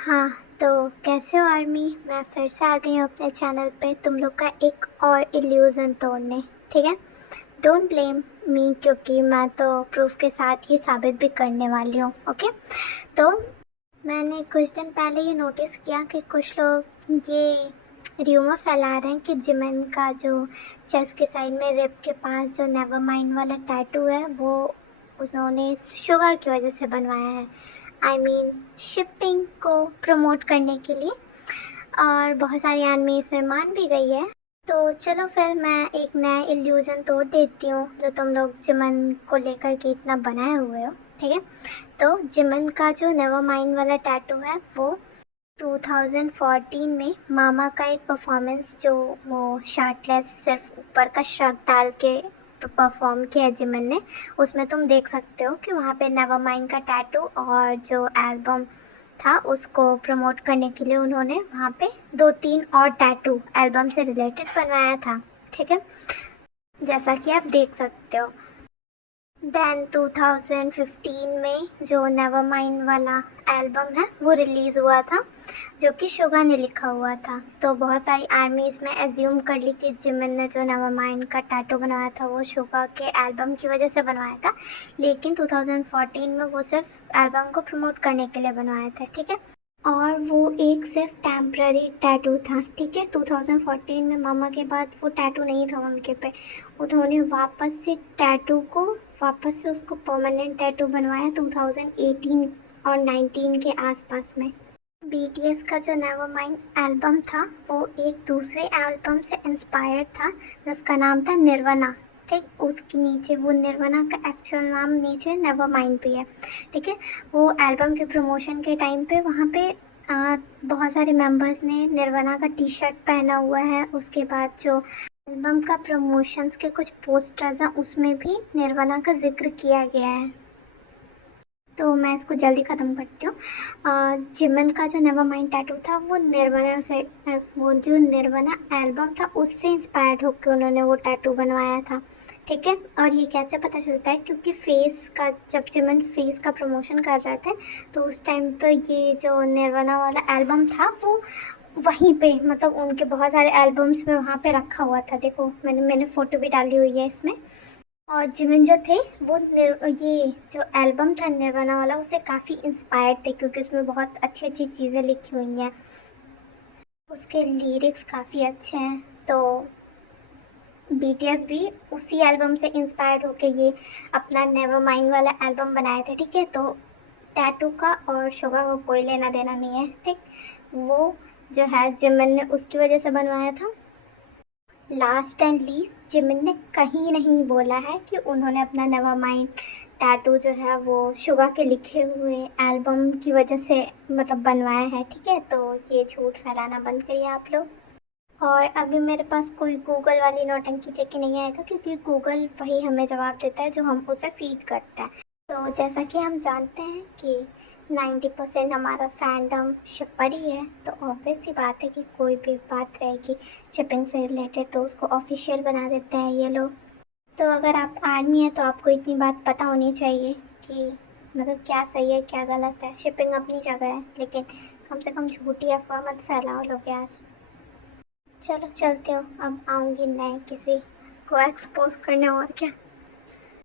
हाँ, तो कैसे हो आर्मी? मैं फिर से आ गई हूँ अपने चैनल पे तुम लोग का एक और इल्यूज़न तोड़ने। ठीक है, डोंट ब्लेम मी क्योंकि मैं तो प्रूफ के साथ ये साबित भी करने वाली हूँ। ओके, तो मैंने कुछ दिन पहले ये नोटिस किया कि कुछ लोग ये र्यूमर फैला रहे हैं कि जिमिन का जो चेस्ट के साइड में रिब के पास जो नेवर माइंड वाला टैटू है वो उन्होंने शुगर की वजह से बनवाया है। आई मीन शिपिंग को प्रमोट करने के लिए। और बहुत सारी आदमी इसमें मान भी गई है। तो चलो फिर मैं एक नया इल्यूजन तोड़ देती हूँ जो तुम लोग जिमन को लेकर के इतना बनाए हुए हो। ठीक है, तो जिमन का जो नेवर माइंड वाला टैटू है वो 2014 में मामा का एक परफॉर्मेंस जो वो शर्टलेस सिर्फ ऊपर का शर्ट डाल के परफॉर्म किया है जिमन ने, उसमें तुम देख सकते हो कि वहाँ पे नेवर माइंड का टैटू और जो एल्बम था उसको प्रमोट करने के लिए उन्होंने वहाँ पे 2-3 और टैटू एल्बम से रिलेटेड बनवाया था। ठीक है, जैसा कि आप देख सकते हो। देन 2015 में जो नेवर माइंड वाला एल्बम है वो रिलीज़ हुआ था जो कि शुगा ने लिखा हुआ था। तो बहुत सारी आर्मी इसमें एज्यूम कर ली कि जिमिन ने जो नेवर माइंड का टैटू बनाया था वो शुगा के एल्बम की वजह से बनवाया था, लेकिन 2014 में वो सिर्फ एल्बम को प्रमोट करने के लिए बनवाया था। ठीक है, और वो एक सिर्फ टेम्प्ररी टैटू था। ठीक है, 2014 में मामा के बाद वो टैटू नहीं था उनके पे। उन्होंने वापस से टैटू को वापस से उसको परमानेंट टैटू बनवाया 2018 और 19 के आसपास में। बीटीएस का जो नेवरमाइंड एल्बम था वो एक दूसरे एल्बम से इंस्पायर्ड था जिसका नाम था निर्वना। ठीक, उसके नीचे वो निर्वना का एक्चुअल नाम नीचे नेवरमाइंड भी है। ठीक है, वो एल्बम के प्रमोशन के टाइम पे वहाँ पे बहुत सारे मेंबर्स ने निर्वना का टी शर्ट पहना हुआ है। उसके बाद जो एल्बम का प्रमोशंस के कुछ पोस्टर्स हैं उसमें भी निर्वना का जिक्र किया गया है। तो मैं इसको जल्दी ख़त्म करती हूँ। जिमन का जो नेवर माइंड टैटू था वो निर्वना से वो जो निर्वना एल्बम था उससे इंस्पायर्ड होकर उन्होंने वो टैटू बनवाया था। ठीक है, और ये कैसे पता चलता है क्योंकि फेस का जब जिमन फेस का प्रमोशन कर रहे थे तो उस टाइम पर ये जो निर्वना वाला एल्बम था वो वहीं पे मतलब उनके बहुत सारे एल्बम्स में वहाँ पे रखा हुआ था। देखो मैंने फ़ोटो भी डाली हुई है इसमें। और जिमिन जो थे वो ये जो एल्बम था निर्वाणा वाला उससे काफ़ी इंस्पायर्ड थे क्योंकि उसमें बहुत अच्छी अच्छी चीज़ें लिखी हुई हैं। उसके लिरिक्स काफ़ी अच्छे हैं। तो बीटीएस भी उसी एल्बम से इंस्पायर्ड होके ये अपना नेवर माइंड वाला एल्बम बनाए थे। ठीक है, तो टैटू का और शुगा को कोई लेना देना नहीं है। ठीक, वो जो है जिमिन ने उसकी वजह से बनवाया था। लास्ट एंड लीस्ट जिमिन ने कहीं नहीं बोला है कि उन्होंने अपना नेवर माइंड टैटू जो है वो शुगा के लिखे हुए एल्बम की वजह से मतलब बनवाया है। ठीक है, तो ये झूठ फैलाना बंद करिए आप लोग। और अभी मेरे पास कोई गूगल वाली नौटंकी लेके नहीं आएगा क्योंकि गूगल वही हमें जवाब देता है जो हम उसे फीड करते हैं। तो जैसा कि हम जानते हैं कि 90% हमारा फैंडम शिपर ही है, तो ऑब्वियस सी बात है कि कोई भी बात रहेगी शिपिंग से रिलेटेड तो उसको ऑफिशियल बना देते हैं ये लोग। तो अगर आप आर्मी है तो आपको इतनी बात पता होनी चाहिए कि मतलब क्या सही है क्या गलत है। शिपिंग अपनी जगह है लेकिन कम से कम झूठी अफवाह मत फैलाओ लोग यार। चलो चलती हूँ, अब आऊँगी नए किसी को एक्सपोज करने और क्या।